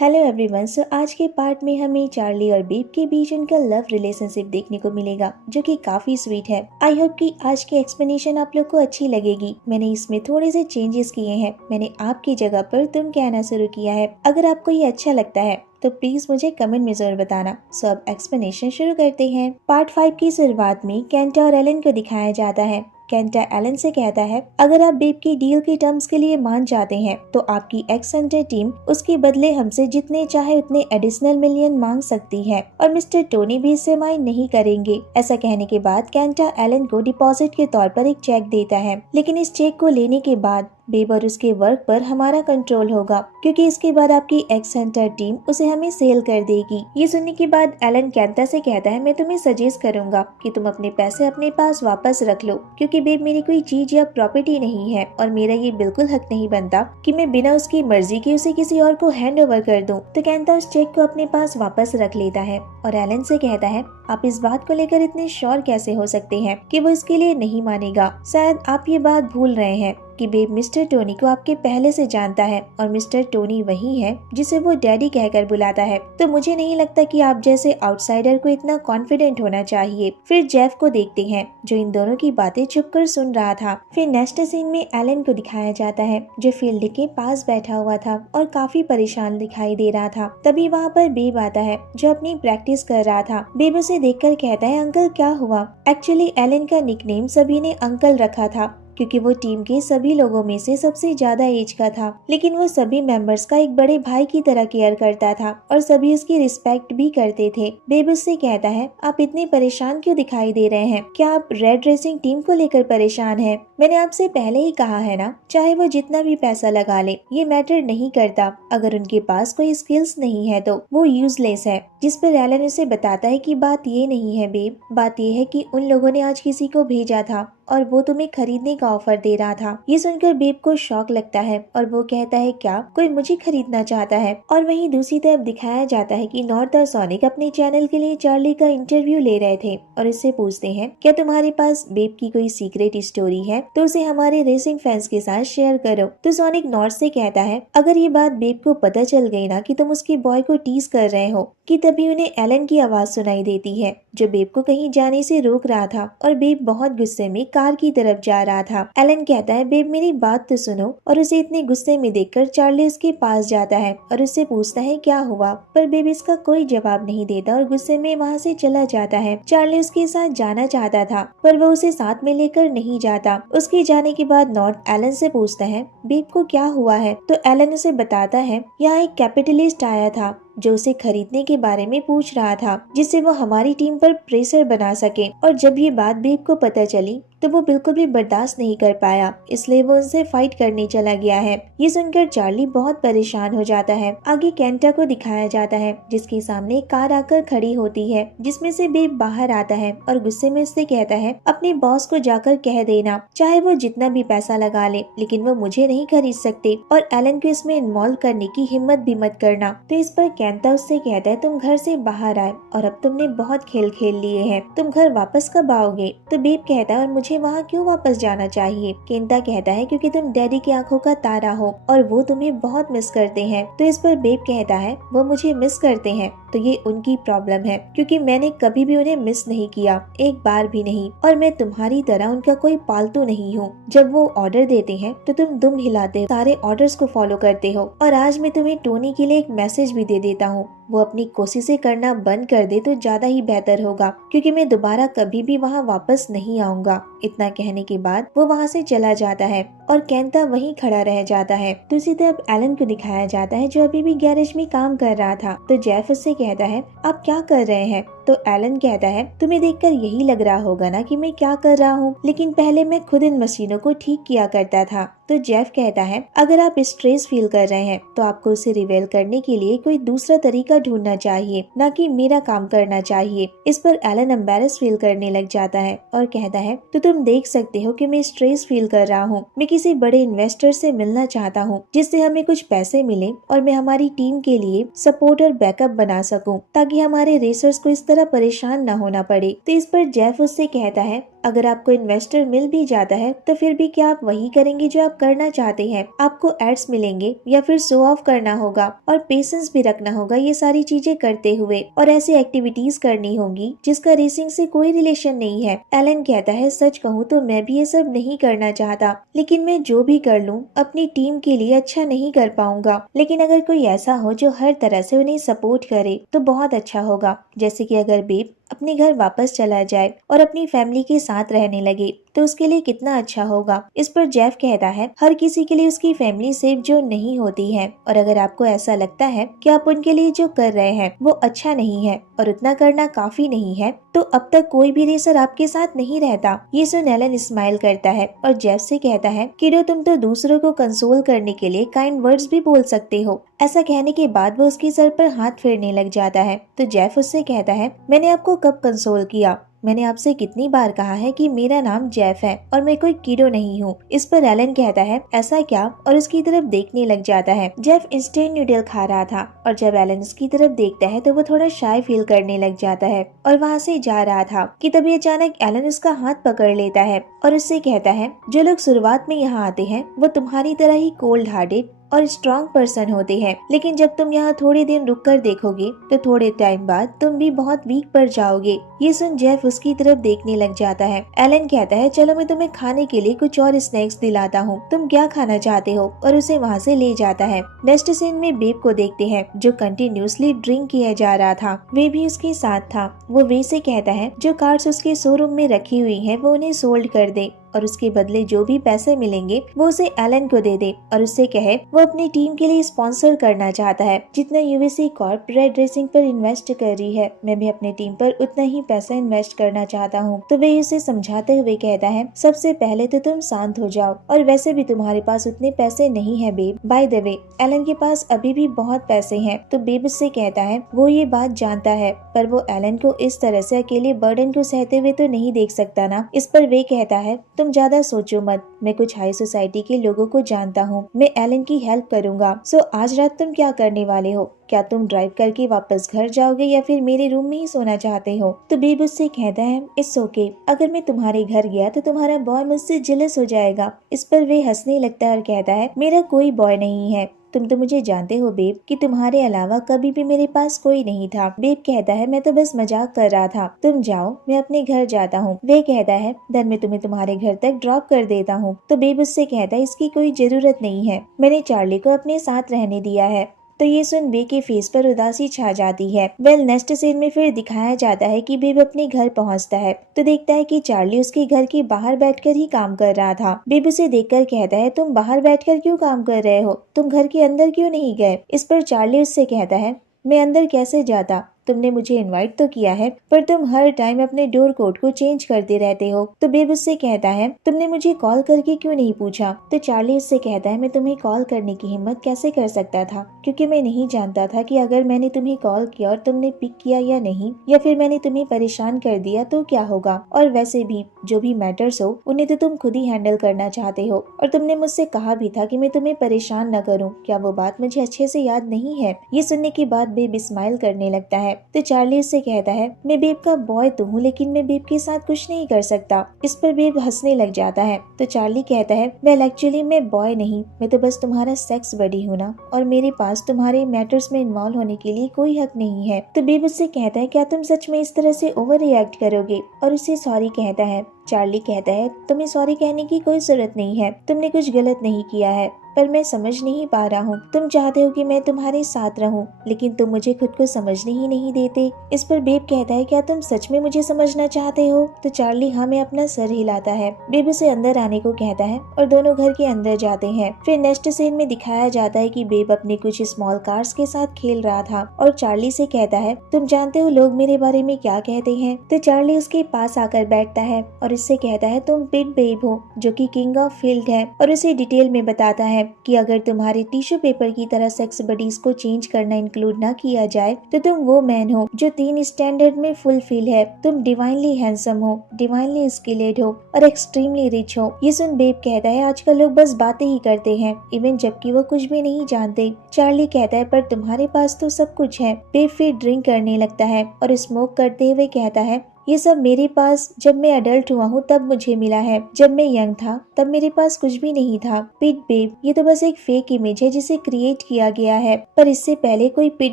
Hello everyone. सो आज के part में हमें चार्ली और बीब के बीच उनका लव रिलेशनशिप देखने को मिलेगा जो कि काफी स्वीट है। आई होप कि आज की एक्सप्लेनेशन आप लोग को अच्छी लगेगी। मैंने इसमें थोड़े से चेंजेस किए हैं। मैंने आपकी जगह पर तुम कहना शुरू किया है। अगर आपको ये अच्छा लगता है तो प्लीज मुझे कमेंट में जरूर बताना। सो अब एक्सप्लेनेशन शुरू करते हैं। पार्ट 5 की शुरुआत में केंटा और एलन को दिखाया जाता है। केंटा एलन से कहता है, अगर आप बीब की डील के टर्म्स के लिए मान जाते हैं तो आपकी एक्स-हंटर टीम उसके बदले हमसे जितने चाहे उतने एडिशनल मिलियन मांग सकती है और मिस्टर टोनी भी इससे माइंड नहीं करेंगे। ऐसा कहने के बाद केंटा एलन को डिपॉजिट के तौर पर एक चेक देता है, लेकिन इस चेक को लेने के बाद बीब और उसके वर्क पर हमारा कंट्रोल होगा क्योंकि इसके बाद आपकी एक्स-हंटर टीम उसे हमें सेल कर देगी। ये सुनने के बाद एलन केंटा से कहता है, मैं तुम्हें सजेस्ट करूंगा कि तुम अपने पैसे अपने पास वापस रख लो क्योंकि बीब मेरी कोई चीज या प्रॉपर्टी नहीं है और मेरा ये बिल्कुल हक नहीं बनता कि मैं बिना उसकी मर्जी के उसे किसी और को हैंड ओवर कर दूं। तो केंटा उस चेक को अपने पास वापस रख लेता है और एलन से कहता है, आप इस बात को लेकर इतने श्योर कैसे हो सकते हैं कि वो इसके लिए नहीं मानेगा? शायद आप ये बात भूल रहे हैं कि बीब मिस्टर टोनी को आपके पहले से जानता है और मिस्टर टोनी वही है जिसे वो डैडी कहकर बुलाता है। तो मुझे नहीं लगता कि आप जैसे आउटसाइडर को इतना कॉन्फिडेंट होना चाहिए। फिर जेफ को देखते हैं जो इन दोनों की बातें चुपकर सुन रहा था। फिर नेक्स्ट सीन में एलन को दिखाया जाता है जो फील्ड के पास बैठा हुआ था और काफी परेशान दिखाई दे रहा था। तभी वहाँ पर बीब आता है जो अपनी प्रैक्टिस कर रहा था। बीब उसे देखकर कहता है, अंकल क्या हुआ? एक्चुअली एलन का निकनेम सभी ने अंकल रखा था क्योंकि वो टीम के सभी लोगों में से सबसे ज्यादा एज का था, लेकिन वो सभी मेंबर्स का एक बड़े भाई की तरह केयर करता था और सभी उसकी रिस्पेक्ट भी करते थे। बेब उससे कहता है, आप इतने परेशान क्यों दिखाई दे रहे हैं? क्या आप रेड रेसिंग टीम को लेकर परेशान हैं? मैंने आपसे पहले ही कहा है ना, चाहे वो जितना भी पैसा लगा ले ये मैटर नहीं करता। अगर उनके पास कोई स्किल्स नहीं है तो वो यूजलेस है। जिस पर एलन उसे बताता है कि बात ये नहीं है बेब, बात ये है कि उन लोगों ने आज किसी को भेजा था और वो तुम्हें खरीदने का ऑफर दे रहा था। ये सुनकर बेब को शॉक लगता है और वो कहता है, क्या कोई मुझे खरीदना चाहता है? और वहीं दूसरी तरफ दिखाया जाता है कि नॉर्थ और सोनिक अपने चैनल के लिए चार्ली का इंटरव्यू ले रहे थे और इससे पूछते हैं, क्या तुम्हारे पास बेब की कोई सीक्रेट स्टोरी है तो उसे हमारे रेसिंग फैंस के साथ शेयर करो। तो सोनिक नॉर्थ से कहता है, अगर ये बात बेब को पता चल गई ना कि तुम उसके बॉय को टीज कर रहे हो, कि तभी उन्हें एलन की आवाज सुनाई देती है जो बेब को कहीं जाने से रोक रहा था और बेब बहुत गुस्से में कार की तरफ जा रहा था। एलन कहता है, बेब मेरी बात तो सुनो, और उसे इतने गुस्से में देखकर चार्ली उसके पास जाता है और उससे पूछता है क्या हुआ, पर बेब इसका कोई जवाब नहीं देता और गुस्से में वहाँ से चला जाता है। चार्ली उसके साथ जाना चाहता था पर वो उसे साथ में लेकर नहीं जाता। उसके जाने के बाद नॉर्थ एलन से पूछता है, बेब को क्या हुआ है? तो एलन उसे बताता है, यहाँ एक कैपिटलिस्ट आया था जो उसे खरीदने के बारे में पूछ रहा था जिससे वो हमारी टीम पर प्रेशर बना सके, और जब ये बात बेब को पता चली तो वो बिल्कुल भी बर्दाश्त नहीं कर पाया, इसलिए वो उनसे फाइट करने चला गया है। ये सुनकर चार्ली बहुत परेशान हो जाता है। आगे केंटा को दिखाया जाता है जिसके सामने एक कार आकर खड़ी होती है जिसमें से बेब बाहर आता है और गुस्से में उससे कहता है, अपने बॉस को जाकर कह देना चाहे वो जितना भी पैसा लगा ले, लेकिन वो मुझे नहीं खरीद सकते और एलन को इसमें इन्वॉल्व करने की हिम्मत भी मत करना। तो इस पर केंटा उससे कहता है, तुम घर से बाहर आए और अब तुमने बहुत खेल खेल लिए हैं, तुम घर वापस कब आओगे? तो बेब कहता है, और मुझे वहाँ क्यों वापस जाना चाहिए? केंटा कहता है, क्योंकि तुम डैडी की आंखों का तारा हो और वो तुम्हें बहुत मिस करते हैं। तो इस पर बेब कहता है, वो मुझे मिस करते हैं तो ये उनकी प्रॉब्लम है क्योंकि मैंने कभी भी उन्हें मिस नहीं किया, एक बार भी नहीं, और मैं तुम्हारी तरह उनका कोई पालतू नहीं हूँ। जब वो ऑर्डर देते हैं तो तुम दुम हिलाते हो, सारे ऑर्डर्स को फॉलो करते हो, और आज मैं तुम्हें टोनी के लिए एक मैसेज भी दे देता हूँ, वो अपनी कोशिशें करना बंद कर दे तो ज्यादा ही बेहतर होगा क्योंकि मैं दोबारा कभी भी वहाँ वापस नहीं आऊंगा। इतना कहने के बाद वो वहाँ से चला जाता है और केंटा वहीं खड़ा रह जाता है। दूसरी तरफ एलन को दिखाया जाता है जो अभी भी गैरेज में काम कर रहा था। तो जेफ उससे कहता है, आप क्या कर रहे हैं? तो एलन कहता है, तुम्हें देखकर यही लग रहा होगा ना कि मैं क्या कर रहा हूँ, लेकिन पहले मैं खुद इन मशीनों को ठीक किया करता था। तो जेफ कहता है, अगर आप स्ट्रेस फील कर रहे हैं तो आपको उसे रिवेल करने के लिए कोई दूसरा तरीका ढूंढना चाहिए, ना कि मेरा काम करना चाहिए। इस पर एलन एम्बैरेस फील करने लग जाता है और कहता है, तो तुम देख सकते हो कि मैं स्ट्रेस फील कर रहा हूँ। मैं किसी बड़े इन्वेस्टर से मिलना चाहता हूँ जिससे हमें कुछ पैसे मिले और मैं हमारी टीम के लिए सपोर्ट और बैकअप बना सकूं ताकि हमारे रेसर्स को इस तरह परेशान न होना पड़े। तो इस पर जेफ उससे कहता है, अगर आपको इन्वेस्टर मिल भी जाता है तो फिर भी क्या आप वही करेंगे जो आप करना चाहते हैं? आपको एड्स मिलेंगे या फिर शो ऑफ करना होगा और पेशेंस भी रखना होगा ये सारी चीजें करते हुए, और ऐसी एक्टिविटीज करनी होगी जिसका रेसिंग से कोई रिलेशन नहीं है। एलन कहता है सच कहूँ तो मैं भी ये सब नहीं करना चाहता, लेकिन मैं जो भी कर लूँ अपनी टीम के लिए अच्छा नहीं कर पाऊंगा। लेकिन अगर कोई ऐसा हो जो हर तरह से उन्हें सपोर्ट करे तो बहुत अच्छा होगा। जैसे कि अगर बेब अपने घर वापस चला जाए और अपनी फैमिली के साथ रहने लगे तो उसके लिए कितना अच्छा होगा। इस पर जेफ कहता है हर किसी के लिए उसकी फैमिली सेफ जो नहीं होती है, और अगर आपको ऐसा लगता है कि आप उनके लिए जो कर रहे हैं वो अच्छा नहीं है और उतना करना काफी नहीं है तो अब तक कोई भी रेसर आपके साथ नहीं रहता। ये सुन एलन स्माइल करता है और जेफ से कहता है किडो तुम तो दूसरों को कंसोल करने के लिए काइंड वर्ड्स भी बोल सकते हो। ऐसा कहने के बाद वो उसके सर पर हाथ फेरने लग जाता है तो जेफ उससे कहता है मैंने आपको कब कंसोल किया? मैंने आपसे कितनी बार कहा है कि मेरा नाम जेफ है और मैं कोई कीड़ो नहीं हूँ। इस पर एलन कहता है ऐसा क्या, और उसकी तरफ देखने लग जाता है। जेफ इंस्टेंट नूडल खा रहा था और जब एलन उसकी तरफ देखता है तो वो थोड़ा शाय फील करने लग जाता है और वहाँ से जा रहा था कि तभी अचानक एलन उसका हाथ पकड़ लेता है और उससे कहता है जो लोग शुरुआत में यहाँ आते हैं वो तुम्हारी तरह ही कोल्ड हार्टेड और स्ट्रॉन्ग पर्सन होते हैं, लेकिन जब तुम यहाँ थोड़े दिन रुक कर देखोगे तो थोड़े टाइम बाद तुम भी बहुत वीक पड़ जाओगे। ये सुन जेफ उसकी तरफ देखने लग जाता है। एलन कहता है चलो मैं तुम्हें खाने के लिए कुछ और स्नैक्स दिलाता हूँ, तुम क्या खाना चाहते हो, और उसे वहाँ से ले जाता है। नेक्स्ट सीन में बेब को देखते हैं जो कंटिन्यूसली ड्रिंक किया जा रहा था, वे भी उसके साथ था। वो वे से कहता है जो कार्स उसके शोरूम में रखी हुई है वो उन्हें सोल्ड कर दे और उसके बदले जो भी पैसे मिलेंगे वो उसे एलन को दे दे और उससे कहे वो अपनी टीम के लिए स्पॉन्सर करना चाहता है जितना यूवीसी कॉर्प रेड रेसिंग पर इन्वेस्ट कर रही है, मैं भी अपनी टीम पर उतना ही पैसा इन्वेस्ट करना चाहता हूँ। तो वे उसे समझाते हुए कहता है सबसे पहले तो तुम शांत हो जाओ, और वैसे भी तुम्हारे पास उतने पैसे नहीं है babe. By the way Elon के पास अभी भी बहुत पैसे हैं। तो बेब उससे कहता है वो ये बात जानता है पर वो एलन को इस तरह से अकेले बर्डन को सहते हुए तो नहीं देख सकता ना। इस पर वे कहता है तुम ज्यादा सोचो मत, मैं कुछ हाई सोसाइटी के लोगों को जानता हूँ, मैं एलन की हेल्प करूँगा। सो आज रात तुम क्या करने वाले हो? क्या तुम ड्राइव करके वापस घर जाओगे या फिर मेरे रूम में ही सोना चाहते हो? तो बेब उससे कहता है इट्स ओके, अगर मैं तुम्हारे घर गया तो तुम्हारा बॉय मुझसे जेलस हो जाएगा। इस पर वे हंसने लगता है और कहता है मेरा कोई बॉय नहीं है, तुम तो मुझे जानते हो बेब कि तुम्हारे अलावा कभी भी मेरे पास कोई नहीं था। बेब कहता है मैं तो बस मजाक कर रहा था, तुम जाओ मैं अपने घर जाता हूँ। वे कहता है देन मैं तुम्हें तुम्हारे घर तक ड्रॉप कर देता हूँ। तो बेब उससे कहता है इसकी कोई जरूरत नहीं है, मैंने चार्ली को अपने साथ रहने दिया है। तो ये सुन बे के फेस पर उदासी छा जाती है। वेल नेक्स्ट सीन में फिर दिखाया जाता है कि बेब अपने घर पहुंचता है तो देखता है कि चार्ली उसके घर के बाहर बैठकर ही काम कर रहा था। बेब उसे देखकर कहता है तुम बाहर बैठकर क्यों काम कर रहे हो, तुम घर के अंदर क्यों नहीं गए? इस पर चार्ली उससे कहता है मैं अंदर कैसे जाता, तुमने मुझे इनवाइट तो किया है पर तुम हर टाइम अपने डोर कोड को चेंज करते रहते हो। तो बेब उससे कहता है तुमने मुझे कॉल करके क्यों नहीं पूछा? तो चार्ली उससे कहता है मैं तुम्हें कॉल करने की हिम्मत कैसे कर सकता था, क्योंकि मैं नहीं जानता था कि अगर मैंने तुम्हें कॉल किया और तुमने पिक किया या नहीं, या फिर मैंने तुम्हें परेशान कर दिया तो क्या होगा। और वैसे भी जो भी मैटर्स हो उन्हें तो तुम खुद ही हैंडल करना चाहते हो, और तुमने मुझसे कहा भी था कि मैं तुम्हें परेशान न करूं, क्या वो बात मुझे अच्छे से याद नहीं है? ये सुनने के बाद बेब स्माइल करने लगता है। तो चार्ली उससे कहता है मैं बेब का बॉय तो हूँ लेकिन मैं बेब के साथ कुछ नहीं कर सकता। इस पर बेब हंसने लग जाता है। तो चार्ली कहता है वेल एक्चुअली मैं बॉय नहीं, मैं तो बस तुम्हारा सेक्स बडी हूँ ना, और मेरे पास तुम्हारे मैटर्स में इन्वॉल्व होने के लिए कोई हक नहीं है। तो बेब उससे कहता है क्या तुम सच में इस तरह से ओवर रिएक्ट करोगे, और उसे सॉरी कहता है। चार्ली कहता है तुम्हें सॉरी कहने की कोई जरूरत नहीं है, तुमने कुछ गलत नहीं किया है, पर मैं समझ नहीं पा रहा हूँ, तुम चाहते हो कि मैं तुम्हारे साथ रहूं लेकिन तुम मुझे खुद को समझने ही नहीं देते। इस पर बेब कहता है क्या तुम सच में मुझे समझना चाहते हो? तो चार्ली हमें अपना सर हिलाता है। बेब उसे अंदर आने को कहता है और दोनों घर के अंदर जाते हैं। फिर नेक्स्ट सीन में दिखाया जाता है कि बेब अपने कुछ स्मॉल कार्स के साथ खेल रहा था और चार्ली से कहता है तुम जानते हो लोग मेरे बारे में क्या कहते हैं? तो चार्ली उसके पास आकर बैठता है और इससे कहता है तुम पिट बेब हो जो कि किंग ऑफ फील्ड है, और उसे डिटेल में बताता है कि अगर तुम्हारे टिश्यू पेपर की तरह सेक्स बडीज को चेंज करना इंक्लूड ना किया जाए तो तुम वो मैन हो जो 3 स्टैंडर्ड में फुलफिल है। तुम डिवाइनली हैंडसम हो, डिवाइनली स्किल्ड हो और एक्सट्रीमली रिच हो। ये सुन बेब कहता है आजकल लोग बस बातें ही करते हैं इवन जबकि वो कुछ भी नहीं जानते। चार्ली कहता है पर तुम्हारे पास तो सब कुछ है। बेब फिर ड्रिंक करने लगता है और स्मोक करते हुए कहता है ये सब मेरे पास जब मैं अडल्ट हुआ हूँ तब मुझे मिला है। जब मैं यंग था तब मेरे पास कुछ भी नहीं था। पिट बेब ये तो बस एक फेक इमेज है जिसे क्रिएट किया गया है, पर इससे पहले कोई पिट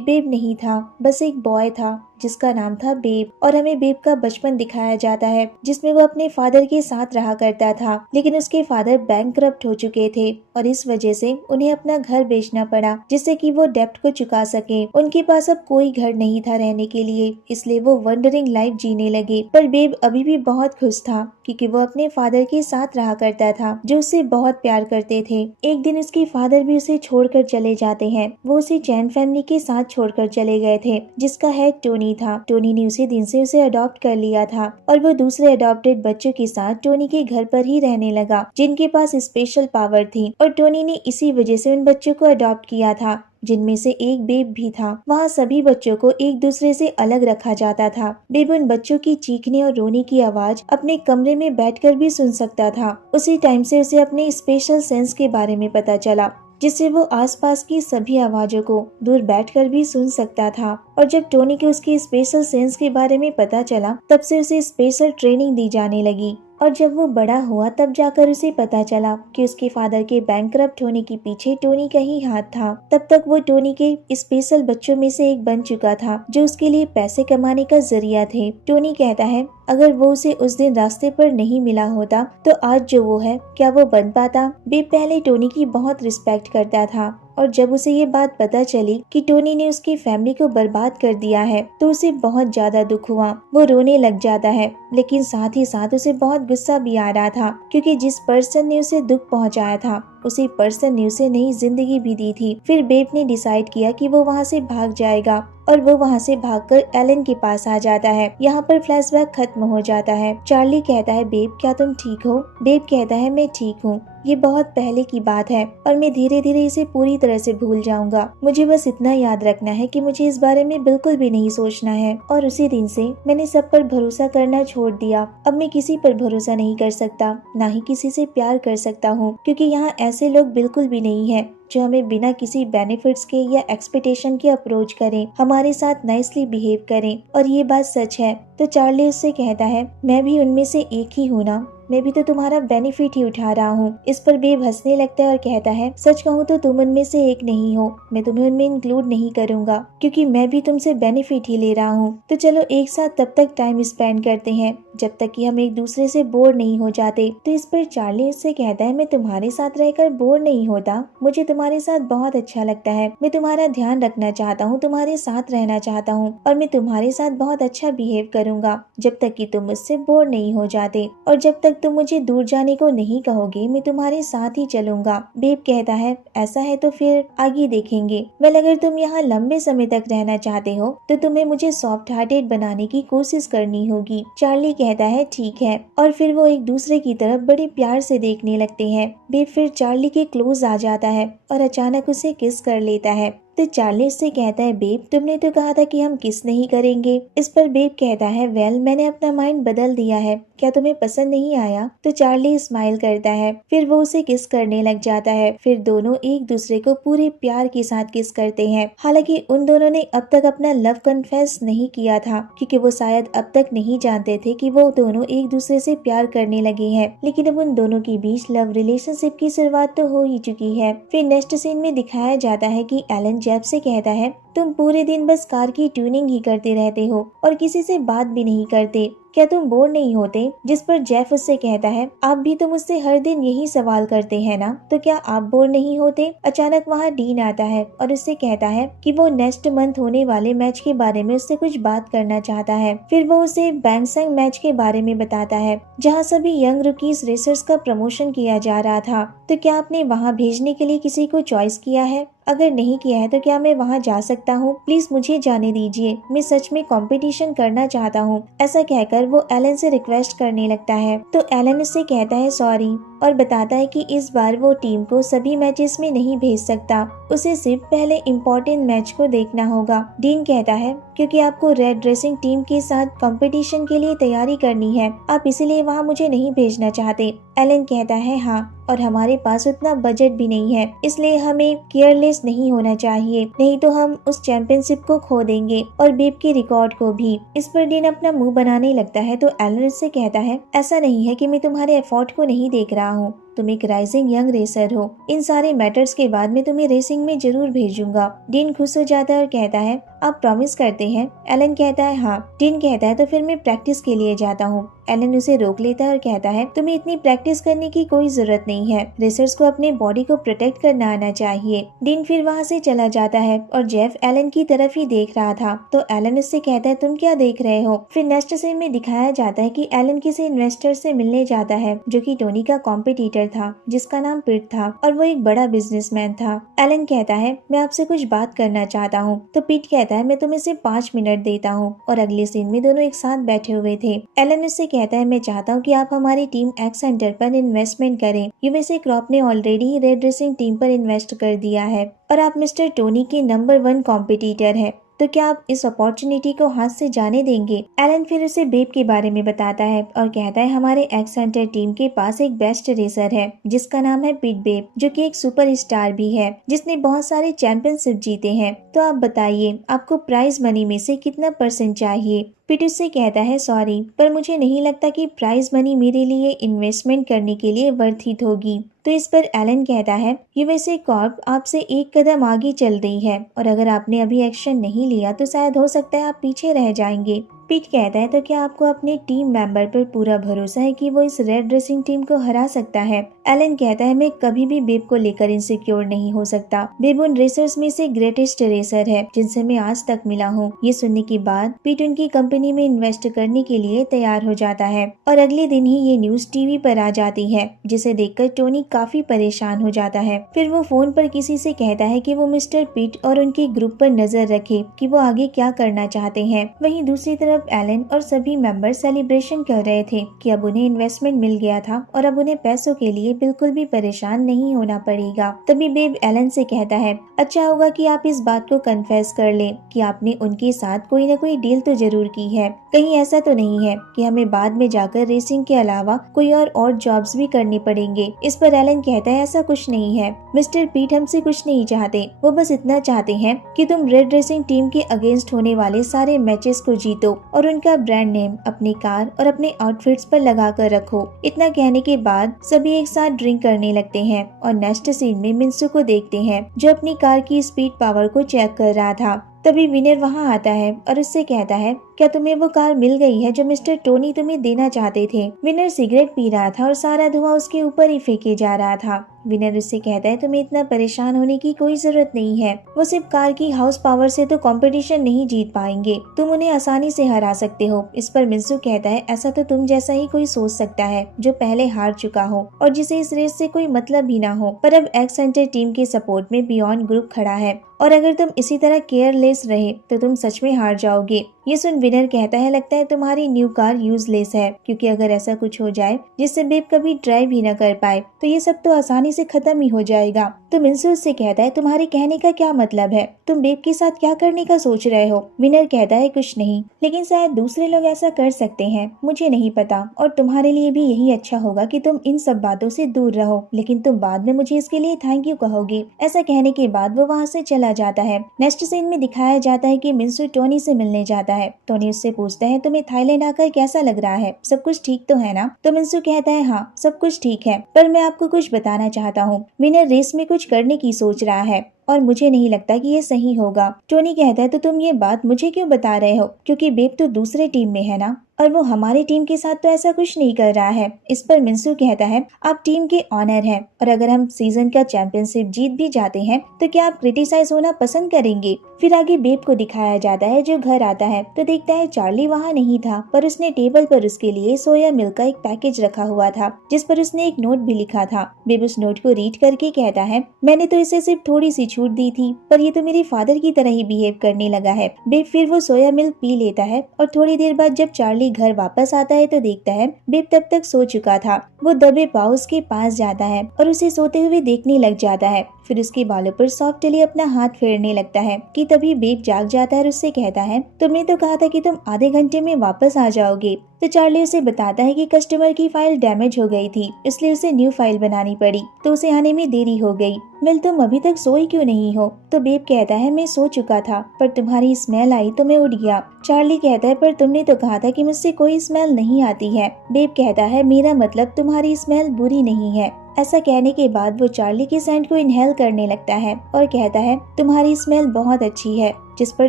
बेब नहीं था, बस एक बॉय था जिसका नाम था बेब। और हमें बेब का बचपन दिखाया जाता है जिसमें वो अपने फादर के साथ रहा करता था, लेकिन उसके फादर बैंकरप्ट हो चुके थे और इस वजह से उन्हें अपना घर बेचना पड़ा जिससे कि वो डेब्ट को चुका सके। उनके पास अब कोई घर नहीं था रहने के लिए, इसलिए वो वंडरिंग लाइफ जीने लगे। पर बेब अभी भी बहुत खुश था क्योंकि वो अपने फादर के साथ रहा करता था जो उससे बहुत प्यार करते थे। एक दिन उसके फादर भी उसे छोड़कर चले जाते हैं। वो उसे चैन फैमिली के साथ छोड़कर चले गए थे जिसका हेड टोनी था। टोनी ने उसी दिन से उसे अडॉप्ट कर लिया था और वो दूसरे अडॉप्टेड बच्चों के साथ टोनी के घर पर ही रहने लगा जिनके पास स्पेशल पावर थी, और टोनी ने इसी वजह से उन बच्चों को अडॉप्ट किया था जिनमें से एक बेब भी था। वहाँ सभी बच्चों को एक दूसरे से अलग रखा जाता था। बेब उन बच्चों की चीखने और रोने की आवाज अपने कमरे में बैठकर भी सुन सकता था। उसी टाइम से उसे अपने स्पेशल सेंस के बारे में पता चला जिससे वो आसपास की सभी आवाजों को दूर बैठकर भी सुन सकता था। और जब टोनी को उसके स्पेशल सेंस के बारे में पता चला तब से उसे स्पेशल ट्रेनिंग दी जाने लगी। और जब वो बड़ा हुआ तब जाकर उसे पता चला कि उसके फादर के बैंकरप्ट होने के पीछे टोनी का ही हाथ था। तब तक वो टोनी के स्पेशल बच्चों में से एक बन चुका था जो उसके लिए पैसे कमाने का जरिया थे। टोनी कहता है अगर वो उसे उस दिन रास्ते पर नहीं मिला होता तो आज जो वो है क्या वो बन पाता। बेब पहले टोनी की बहुत रिस्पेक्ट करता था और जब उसे ये बात पता चली कि टोनी ने उसकी फैमिली को बर्बाद कर दिया है तो उसे बहुत ज्यादा दुख हुआ। वो रोने लग जाता है, लेकिन साथ ही साथ उसे बहुत गुस्सा भी आ रहा था क्योंकि जिस पर्सन ने उसे दुख पहुंचाया था उसी पर्सन ने उसे नई जिंदगी भी दी थी। फिर बेब ने डिसाइड किया कि वो वहाँ से भाग जाएगा और वो वहाँ से भागकर एलन के पास आ जाता है। यहाँ पर फ्लैशबैक खत्म हो जाता है। चार्ली कहता है बेब क्या तुम ठीक हो? बेब कहता है मैं ठीक हूँ, ये बहुत पहले की बात है और मैं धीरे धीरे इसे पूरी तरह से भूल जाऊंगा। मुझे बस इतना याद रखना है कि मुझे इस बारे में बिल्कुल भी नहीं सोचना है। और उसी दिन से मैंने सब पर भरोसा करना छोड़ दिया। अब मैं किसी पर भरोसा नहीं कर सकता, ना ही किसी से प्यार कर सकता हूँ, क्योंकि यहाँ ऐसे लोग बिल्कुल भी नहीं है जो हमें बिना किसी बेनिफिट्स के या एक्सपेक्टेशन के अप्रोच करें, हमारे साथ नाइसली बिहेव करें। और ये बात सच है। तो चार्ली उससे कहता है मैं भी उनमें से एक ही हूँ ना, मैं भी तो तुम्हारा बेनिफिट ही उठा रहा हूँ। इस पर बेब हंसने लगता है और कहता है सच कहूँ तो तुम उनमें से एक नहीं हो, मैं तुम्हें उनमें इंक्लूड नहीं करूँगा क्योंकि मैं भी तुमसे बेनिफिट ही ले रहा हूँ। तो चलो एक साथ तब तक टाइम स्पेंड करते हैं जब तक कि हम एक दूसरे से बोर नहीं हो जाते। तो इस पर चार्ली उससे कहता है मैं तुम्हारे साथ रहकर बोर नहीं होता, मुझे तुम्हारे साथ बहुत अच्छा लगता है। मैं तुम्हारा ध्यान रखना चाहता हूँ, तुम्हारे साथ रहना चाहता हूँ और मैं तुम्हारे साथ बहुत अच्छा बिहेव करूंगा जब तक कि तुम मुझसे बोर नहीं हो जाते। और जब तक तुम मुझे दूर जाने को नहीं कहोगे मैं तुम्हारे साथ ही चलूंगा। बेब कहता है ऐसा है तो फिर आगे देखेंगे। वेल अगर तुम यहाँ लंबे समय तक रहना चाहते हो तो तुम्हें मुझे सॉफ्ट हार्टेड बनाने की कोशिश करनी होगी। चार्ली कहता है ठीक है और फिर वो एक दूसरे की तरफ बड़े प्यार से देखने लगते हैं। बेब फिर चार्ली के क्लोज आ जाता है और अचानक उसे किस कर लेता है। तो चार्ली से कहता है बेब तुमने तो कहा था कि हम किस नहीं करेंगे। इस पर बेब कहता है वेल मैंने अपना माइंड बदल दिया है, क्या तुम्हें पसंद नहीं आया? तो चार्ली स्माइल करता है, फिर वो उसे किस करने लग जाता है। फिर दोनों एक दूसरे को पूरे प्यार के साथ किस करते हैं। हालांकि उन दोनों ने अब तक अपना लव कन्फेस नहीं किया था क्योंकि वो शायद अब तक नहीं जानते थे कि वो दोनों एक दूसरे से प्यार करने लगे हैं, लेकिन अब उन दोनों के बीच लव रिलेशनशिप की शुरुआत तो हो ही चुकी है। फिर नेक्स्ट सीन में दिखाया जाता है कि एलन जेफ से कहता है तुम पूरे दिन बस कार की ट्यूनिंग ही करते रहते हो और किसी से बात भी नहीं करते, क्या तुम बोर नहीं होते? जिस पर जेफ उससे कहता है आप भी तो मुझसे हर दिन यही सवाल करते हैं ना, तो क्या आप बोर नहीं होते? अचानक वहाँ डीन आता है और उससे कहता है कि वो नेक्स्ट मंथ होने वाले मैच के बारे में उससे कुछ बात करना चाहता है। फिर वो उसे बैंगसंग मैच के बारे में बताता है जहाँ सभी यंग रुकीज रेसर्स का प्रमोशन किया जा रहा था। तो क्या आपने वहाँ भेजने के लिए किसी को चॉइस किया है? अगर नहीं किया है तो क्या मैं वहाँ जा सकता हूँ? प्लीज मुझे जाने दीजिए, मैं सच में कंपटीशन करना चाहता हूँ। ऐसा कहकर वो एलन से रिक्वेस्ट करने लगता है। तो एलन उससे कहता है सॉरी और बताता है कि इस बार वो टीम को सभी मैचेस में नहीं भेज सकता, उसे सिर्फ पहले इम्पोर्टेंट मैच को देखना होगा। डीन कहता है क्योंकि आपको रेड ड्रेसिंग टीम के साथ कंपटीशन के लिए तैयारी करनी है, आप इसीलिए वहाँ मुझे नहीं भेजना चाहते। एलन कहता है हाँ, और हमारे पास उतना बजट भी नहीं है, इसलिए हमें केयरलेस नहीं होना चाहिए, नहीं तो हम उस चैंपियनशिप को खो देंगे और बेब के रिकॉर्ड को भी। इस पर डीन अपना मुंह बनाने लगता है तो एलन उससे कहता है ऐसा नहीं है कि मैं तुम्हारे एफर्ट को नहीं देख रहा हूँ, तुम एक राइजिंग यंग रेसर हो, इन सारे मैटर्स के बाद मैं तुम्हें रेसिंग में जरूर भेजूंगा। डीन खुश हो जाता है और कहता है आप प्रॉमिस करते हैं? एलन कहता है हाँ। डीन कहता है तो फिर मैं प्रैक्टिस के लिए जाता हूँ। एलन उसे रोक लेता है और कहता है तुम्हें इतनी प्रैक्टिस करने की कोई जरूरत नहीं है, रेसर्स को अपने बॉडी को प्रोटेक्ट करना आना चाहिए। डीन फिर वहाँ से चला जाता है और जेफ एलन की तरफ ही देख रहा था तो एलन उससे कहता है तुम क्या देख रहे हो। फिर नेक्स्ट सीन में दिखाया जाता है कि एलन किसी इन्वेस्टर से मिलने जाता है जो कि टोनी का कॉम्पिटिटर था, जिसका नाम पिट था और वो एक बड़ा बिजनेसमैन था। एलन कहता है मैं आपसे कुछ बात करना चाहता हूँ, तो पिट कहता है मैं तुम्हें सिर्फ 5 मिनट देता हूँ। और अगले सीन में दोनों एक साथ बैठे हुए थे। एलन उससे कहता है मैं चाहता हूँ कि आप हमारी टीम एक्स सेंटर पर इन्वेस्टमेंट करें। यूएसए क्रॉप ने ऑलरेडी रेड रेसिंग टीम पर इन्वेस्ट कर दिया है और आप मिस्टर टोनी के नंबर 1 कॉम्पिटिटर है, तो क्या आप इस अपॉर्चुनिटी को हाथ से जाने देंगे? एलन फिर उसे बेब के बारे में बताता है और कहता है हमारे एक्स सेंटर टीम के पास एक बेस्ट रेसर है जिसका नाम है पिट बेब, जो कि एक सुपरस्टार भी है जिसने बहुत सारे चैंपियनशिप जीते हैं। तो आप बताइए आपको प्राइज मनी में से कितना % चाहिए? पिट उससे कहता है सॉरी, पर मुझे नहीं लगता कि प्राइज मनी मेरे लिए इन्वेस्टमेंट करने के लिए वर्थित होगी। तो इस पर एलन कहता है यूएसए कॉर्प आपसे एक कदम आगे चल रही है और अगर आपने अभी एक्शन नहीं लिया तो शायद हो सकता है आप पीछे रह जाएंगे। पिट कहता है तो क्या आपको अपने टीम मेंबर पर पूरा भरोसा है कि वो इस रेड ड्रेसिंग टीम को हरा सकता है? एलन कहता है मैं कभी भी बेब को लेकर इनसिक्योर नहीं हो सकता। बेब उन रेसर्स में से ग्रेटेस्ट रेसर है जिनसे मैं आज तक मिला हूँ। ये सुनने के बाद पिट उनकी कंपनी में इन्वेस्ट करने के लिए तैयार हो जाता है और अगले दिन ही ये न्यूज टीवी पर आ जाती है, जिसे देखकर टोनी काफी परेशान हो जाता है। फिर वो फोन पर किसी से कहता है कि वो मिस्टर पिट और उनके ग्रुप पर नजर रखे कि वो आगे क्या करना चाहते हैं। वहीं दूसरी तरफ एलन और सभी मेंबर सेलिब्रेशन कर रहे थे कि अब उन्हें इन्वेस्टमेंट मिल गया था और अब उन्हें पैसों के लिए बिल्कुल भी परेशान नहीं होना पड़ेगा। तभी बेब एलन से कहता है अच्छा होगा कि आप इस बात को कन्फेस कर ले कि आपने उनके साथ कोई न कोई डील तो जरूर की है। कहीं ऐसा तो नहीं है कि हमें बाद में जाकर रेसिंग के अलावा कोई और जॉब्स भी करने पड़ेंगे। इस पर एलन कहता है ऐसा कुछ नहीं है, मिस्टर पीट हमसे कुछ नहीं चाहते, वो बस इतना चाहते हैं कि तुम रेड रेसिंग टीम के अगेंस्ट होने वाले सारे मैचेस को जीतो और उनका ब्रांड नेम अपनी कार और अपने आउटफिट्स पर लगा कर रखो। इतना कहने के बाद सभी एक साथ ड्रिंक करने लगते हैं और नेक्स्ट सीन में मिंसू को देखते हैं जो अपनी कार की स्पीड पावर को चेक कर रहा था। तभी विनर वहां आता है और उससे कहता है क्या तुम्हें वो कार मिल गई है जो मिस्टर टोनी तुम्हें देना चाहते थे? विनर सिगरेट पी रहा था और सारा धुआं उसके ऊपर ही फेंके जा रहा था। विनर उससे कहता है तुम्हें इतना परेशान होने की कोई जरूरत नहीं है, वो सिर्फ कार की हाउस पावर से तो कंपटीशन नहीं जीत पाएंगे, तुम उन्हें आसानी से हरा सकते हो। इस पर मिंसू कहता है ऐसा तो तुम जैसा ही कोई सोच सकता है जो पहले हार चुका हो और जिसे इस रेस से कोई मतलब ही ना हो, पर अब एक्स सेंटर टीम के सपोर्ट में बियॉन्ड ग्रुप खड़ा है और अगर तुम इसी तरह केयरलेस रहे तो तुम सच में हार जाओगे। ये सुन विनर कहता है लगता है तुम्हारी न्यू कार यूजलेस है, क्योंकि अगर ऐसा कुछ हो जाए जिससे बेब कभी ड्राइव ही न कर पाए तो ये सब तो आसानी से खत्म ही हो जाएगा। तो मिंसू उससे कहता है तुम्हारे कहने का क्या मतलब है, तुम बेब के साथ क्या करने का सोच रहे हो? विनर कहता है कुछ नहीं, लेकिन शायद दूसरे लोग ऐसा कर सकते हैं, मुझे नहीं पता, और तुम्हारे लिए भी यही अच्छा होगा कि तुम इन सब बातों से दूर रहो, लेकिन तुम बाद में मुझे इसके लिए थैंक यू कहोगे। ऐसा कहने के बाद वो वहाँ से चला जाता है। नेक्स्ट सीन में दिखाया जाता है कि मिंसू टोनी से मिलने जाता है। टोनी उससे पूछता है तुम्हें थाईलैंड आकर कैसा लग रहा है, सब कुछ ठीक तो है ना? तो मिंसू कहता है हाँ सब कुछ ठीक है, पर मैं आपको कुछ बताना चाहता हूँ, विनर रेस में कुछ करने की सोच रहा है और मुझे नहीं लगता कि ये सही होगा। टोनी कहता है तो तुम ये बात मुझे क्यों बता रहे हो, क्योंकि बेब तो दूसरे टीम में है ना, और वो हमारी टीम के साथ तो ऐसा कुछ नहीं कर रहा है। इस पर मिंसू कहता है आप टीम के ऑनर हैं और अगर हम सीजन का चैंपियनशिप जीत भी जाते हैं तो क्या आप क्रिटिसाइज होना पसंद करेंगे? फिर आगे बेब को दिखाया जाता है जो घर आता है तो देखता है चार्ली वहाँ नहीं था, पर उसने टेबल पर उसके लिए सोया मिल्क का एक पैकेज रखा हुआ था जिस पर उसने एक नोट भी लिखा था। बेब उस नोट को रीड करके कहता है मैंने तो इसे सिर्फ थोड़ी सी छूट दी थी, पर ये तो मेरे फादर की तरह ही बिहेव करने लगा है। बेब फिर वो सोया मिल्क पी लेता है और थोड़ी देर बाद जब चार्ली चार्ली घर वापस आता है तो देखता है बेब तब तक सो चुका था। वो दबे पाँव उसके पास जाता है और उसे सोते हुए देखने लग जाता है। फिर उसके बालों पर सॉफ्टली अपना हाथ फेरने लगता है कि तभी बेब जाग जाता है और उससे कहता है, तुमने तो कहा था कि तुम आधे घंटे में वापस आ जाओगे। तो चार्ली उसे बताता है कि कस्टमर की फाइल डैमेज हो गई थी, इसलिए उसे न्यू फाइल बनानी पड़ी, तो उसे आने में देरी हो गई। वेल, तुम अभी तक सोई क्यों नहीं हो? तो बेब कहता है, मैं सो चुका था, पर तुम्हारी स्मेल आई तो मैं उठ गया। चार्ली कहता है, पर तुमने तो कहा था कि मुझसे कोई स्मेल नहीं आती है। बेब कहता है, मेरा मतलब तुम्हारी स्मेल बुरी नहीं है। ऐसा कहने के बाद वो चार्ली के सेंट को इनहेल करने लगता है और कहता है, तुम्हारी स्मेल बहुत अच्छी है। जिस पर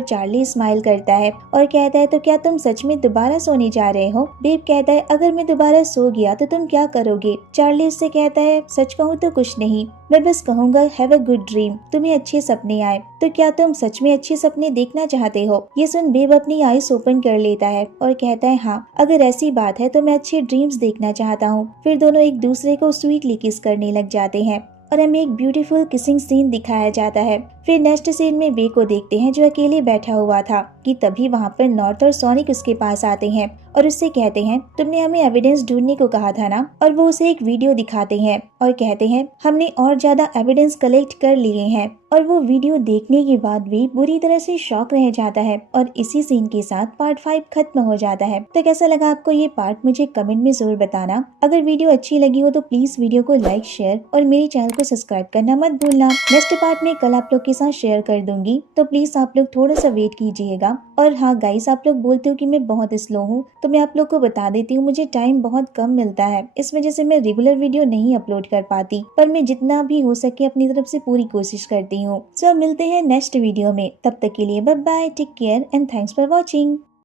चार्ली स्माइल करता है और कहता है, तो क्या तुम सच में दोबारा सोने जा रहे हो? बेब कहता है, अगर मैं दोबारा सो गया तो तुम क्या करोगे? चार्ली उससे कहता है, सच कहूँ तो कुछ नहीं, मैं बस कहूँगा हैव अ गुड ड्रीम, तुम्हें अच्छे सपने आए। तो क्या तुम सच में अच्छे सपने देखना चाहते हो? ये सुन बेब अपनी आईज ओपन कर लेता है और कहता है, हाँ, अगर ऐसी बात है तो मैं अच्छे ड्रीम्स देखना चाहता हूँ। फिर दोनों एक दूसरे को स्वीटली किस करने लग जाते हैं और हमें एक ब्यूटीफुल किसिंग सीन दिखाया जाता है। फिर नेक्स्ट सीन में बे को देखते हैं जो अकेले बैठा हुआ था कि तभी वहाँ पर नॉर्थ और सोनिक उसके पास आते हैं और उससे कहते हैं, तुमने हमें एविडेंस ढूंढने को कहा था ना? और वो उसे एक वीडियो दिखाते हैं और कहते हैं, हमने और ज्यादा एविडेंस कलेक्ट कर लिए हैं। और वो वीडियो देखने के बाद भी बुरी तरह से शॉक रह जाता है और इसी सीन के साथ पार्ट 5 खत्म हो जाता है। तो कैसा लगा आपको ये पार्ट, मुझे कमेंट में जरूर बताना। अगर वीडियो अच्छी लगी हो तो प्लीज वीडियो को लाइक, शेयर और मेरे चैनल को सब्सक्राइब करना मत भूलना। नेक्स्ट पार्ट में कल आप लोग के साथ शेयर कर दूंगी, तो प्लीज आप लोग थोड़ा सा वेट कीजिएगा। और हाँ गाइस, आप लोग बोलते हो कि मैं बहुत स्लो हूँ, तो मैं आप लोग को बता देती हूँ, मुझे टाइम बहुत कम मिलता है, इस वजह से मैं रेगुलर वीडियो नहीं अपलोड कर पाती, पर मैं जितना भी हो सके अपनी तरफ से पूरी कोशिश करती हूँ। सो मिलते हैं नेक्स्ट वीडियो में, तब तक के लिए bye bye, take care and thanks for watching.